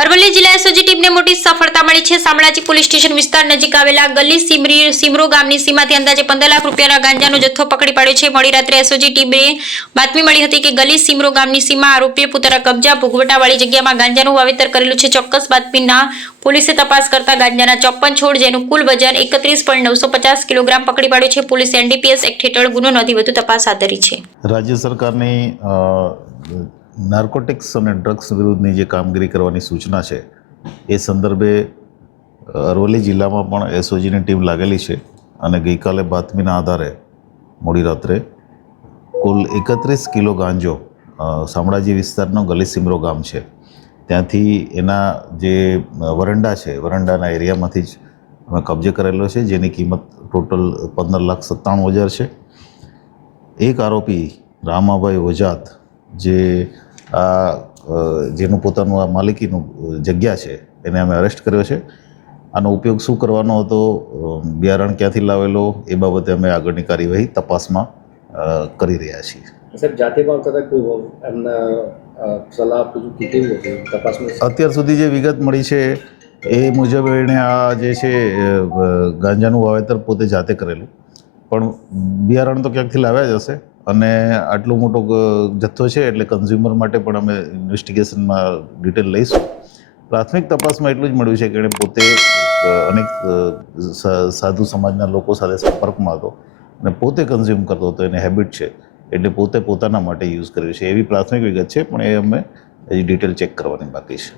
અરવલ્લી જિલ્લા એસઓજી ટીમને મોટી સફળતા મળી છે। શામળાજી પોલીસ સ્ટેશન વિસ્તાર નજીક આવેલા ગલી સિમરો ગામની સીમાથી અંદાજે 15 લાખ રૂપિયાના ગાંજાનો જથ્થો પકડી પાડ્યો છે। મોડી રાત્રે એસઓજી ટીમને બાતમી મળી હતી કે ગલી સિમરો ગામની સીમા આરોપીએ પોતાના કબજા ભોગવટાવાળી જગ્યામાં ગાંજાનું વાવેતર કરેલું છે। ચોક્કસ બાતમીના પોલીસે તપાસ કરતા ગાંજાના 54 છોડ જેનું કુલ વજન 31.950 કિલોગ્રામ પકડી પાડ્યું છે। પોલીસે એનડીપીએસ એક્ટ હેઠળ ગુનો નોંધી વધુ તપાસ હાથ ધરી છે। રાજ્ય સરકારની નાર્કોટિક્સ અને ડ્રગ્સ વિરુદ્ધની જે કામગીરી કરવાની સૂચના છે એ સંદર્ભે અરવલ્લી જિલ્લામાં પણ એસઓજીની ટીમ લાગેલી છે અને ગઈકાલે બાતમીના આધારે મોડી રાત્રે કુલ 31 કિલો ગાંજો શામળાજી વિસ્તારનો ગલી સિમરો ગામ છે ત્યાંથી એના જે વરંડા છે વરંડાના એરિયામાંથી જ અમે કબજે કરેલો છે જેની કિંમત ટોટલ 15,97,000 છે। એક આરોપી રામાભાઈ વજાત જે જેનું પોતાનું આ માલિકીનું જગ્યા છે એને અમે અરેસ્ટ કર્યો છે। આનો ઉપયોગ શું કરવાનો હતો, બિયારણ ક્યાંથી લાવેલો એ બાબતે અમે આગળની કાર્યવાહી તપાસમાં કરી રહ્યા છીએ। સાહેબ જાતે વાવતા હતા કોઈ એમના સલાહ કીધી હતી તપાસમાં? અત્યાર સુધી જે વિગત મળી છે એ મુજબ એણે આ જે છે ગાંજાનું વાવેતર પોતે જાતે કરેલું, પણ બિયારણ તો ક્યાંકથી લાવ્યા જ હશે અને આટલો મોટો જથ્થો છે એટલે કન્ઝ્યુમર માટે પણ અમે ઇન્વેસ્ટિગેશનમાં ડિટેલ લઈશું। પ્રાથમિક તપાસમાં એટલું જ મળ્યું છે કે એણે પોતે અનેક સાધુ સમાજના લોકો સાથે સંપર્કમાં હતો અને પોતે કન્ઝ્યુમ કરતો હતો, એને હેબિટ છે એટલે પોતે પોતાના માટે યુઝ કર્યું છે એવી પ્રાથમિક વિગત છે, પણ એ અમે હજી ડિટેલ ચેક કરવાની બાકી છે।